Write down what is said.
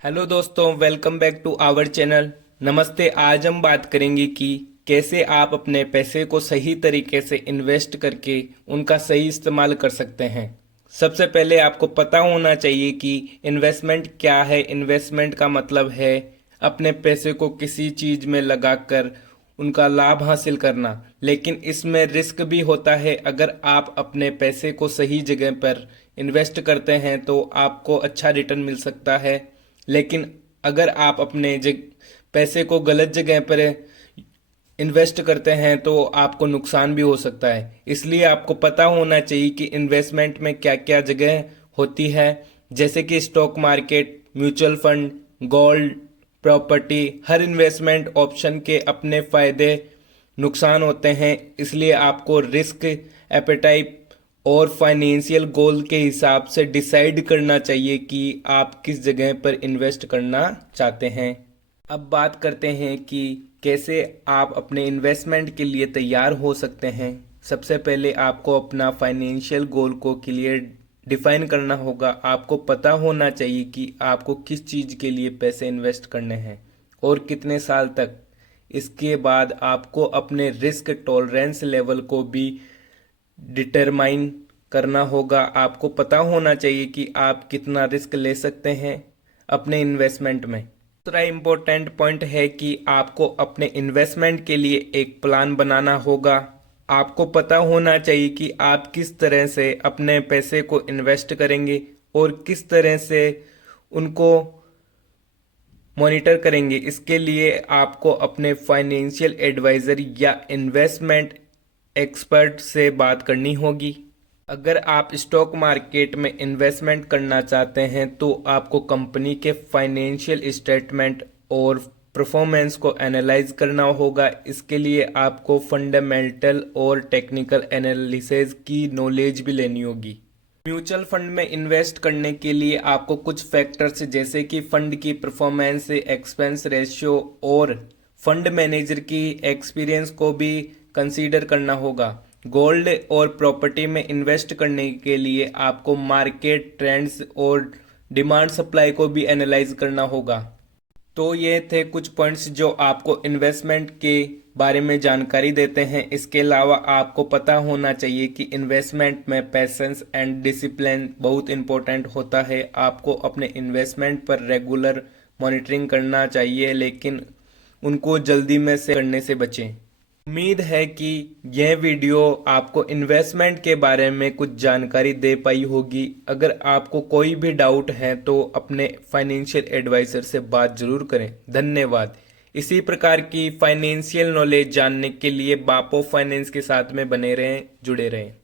Hello दोस्तों, welcome back to our channel. नमस्ते। आज हम बात करेंगे कि कैसे आप अपने पैसे को सही तरीके से इन्वेस्ट करके उनका सही इस्तेमाल कर सकते हैं। सबसे पहले आपको पता होना चाहिए कि इन्वेस्टमेंट क्या है। इन्वेस्टमेंट का मतलब है अपने पैसे को किसी चीज में लगाकर उनका लाभ हासिल करना, लेकिन इसमें रिस्क भी होता है। अगर आप अपने पैसे को सही जगह पर इन्वेस्ट करते हैं तो आपको अच्छा रिटर्न मिल सकता है, लेकिन अगर आप अपने पैसे को गलत जगह पर इन्वेस्ट करते हैं तो आपको नुकसान भी हो सकता है। इसलिए आपको पता होना चाहिए कि इन्वेस्टमेंट में क्या क्या जगह होती है, जैसे कि stock market, mutual fund, gold, property. हर इन्वेस्टमेंट ऑप्शन के अपने फायदे नुकसान होते हैं, इसलिए आपको रिस्क एपेटाइट और फाइनेंशियल गोल के हिसाब से डिसाइड करना चाहिए कि आप किस जगह पर इन्वेस्ट करना चाहते हैं। अब बात करते हैं कि कैसे आप अपने इन्वेस्टमेंट के लिए तैयार हो सकते हैं। सबसे पहले आपको अपना फाइनेंशियल गोल को क्लियर डिफाइन करना होगा। आपको पता होना चाहिए कि आपको किस चीज़ के लिए पैसे इन्वेस्ट करने हैं और कितने साल तक। इसके बाद आपको अपने रिस्क टॉलरेंस लेवल को भी डिटरमाइन करना होगा। आपको पता होना चाहिए कि आप कितना रिस्क ले सकते हैं अपने इन्वेस्टमेंट में। दूसरा इम्पोर्टेंट पॉइंट है कि आपको अपने इन्वेस्टमेंट के लिए एक प्लान बनाना होगा। आपको पता होना चाहिए कि आप किस तरह से अपने पैसे को इन्वेस्ट करेंगे और किस तरह से उनको मॉनिटर करेंगे। इसके लिए आपको अपने फाइनेंशियल एडवाइजर या इन्वेस्टमेंट एक्सपर्ट से बात करनी होगी। अगर आप स्टॉक मार्केट में इन्वेस्टमेंट करना चाहते हैं तो आपको कंपनी के फाइनेंशियल स्टेटमेंट और परफॉर्मेंस को एनालाइज करना होगा। इसके लिए आपको फंडामेंटल और टेक्निकल एनालिसिस की नॉलेज भी लेनी होगी। म्यूचुअल फंड में इन्वेस्ट करने के लिए आपको कुछ फैक्टर्स जैसे कि फंड की परफॉर्मेंस, एक्सपेंस रेशियो और फंड मैनेजर की एक्सपीरियंस को भी कंसीडर करना होगा। गोल्ड और प्रॉपर्टी में इन्वेस्ट करने के लिए आपको मार्केट ट्रेंड्स और डिमांड सप्लाई को भी एनालाइज करना होगा। तो ये थे कुछ पॉइंट्स जो आपको इन्वेस्टमेंट के बारे में जानकारी देते हैं। इसके अलावा आपको पता होना चाहिए कि इन्वेस्टमेंट में पेशेंस एंड डिसिप्लिन बहुत इंपॉर्टेंट होता है। आपको अपने इन्वेस्टमेंट पर रेगुलर मॉनिटरिंग करना चाहिए, लेकिन उनको जल्दी में से करने से बचें। उम्मीद है कि यह वीडियो आपको इन्वेस्टमेंट के बारे में कुछ जानकारी दे पाई होगी। अगर आपको कोई भी डाउट है तो अपने फाइनेंशियल एडवाइजर से बात जरूर करें। धन्यवाद। इसी प्रकार की फाइनेंशियल नॉलेज जानने के लिए बापो फाइनेंस के साथ में बने रहें, जुड़े रहें।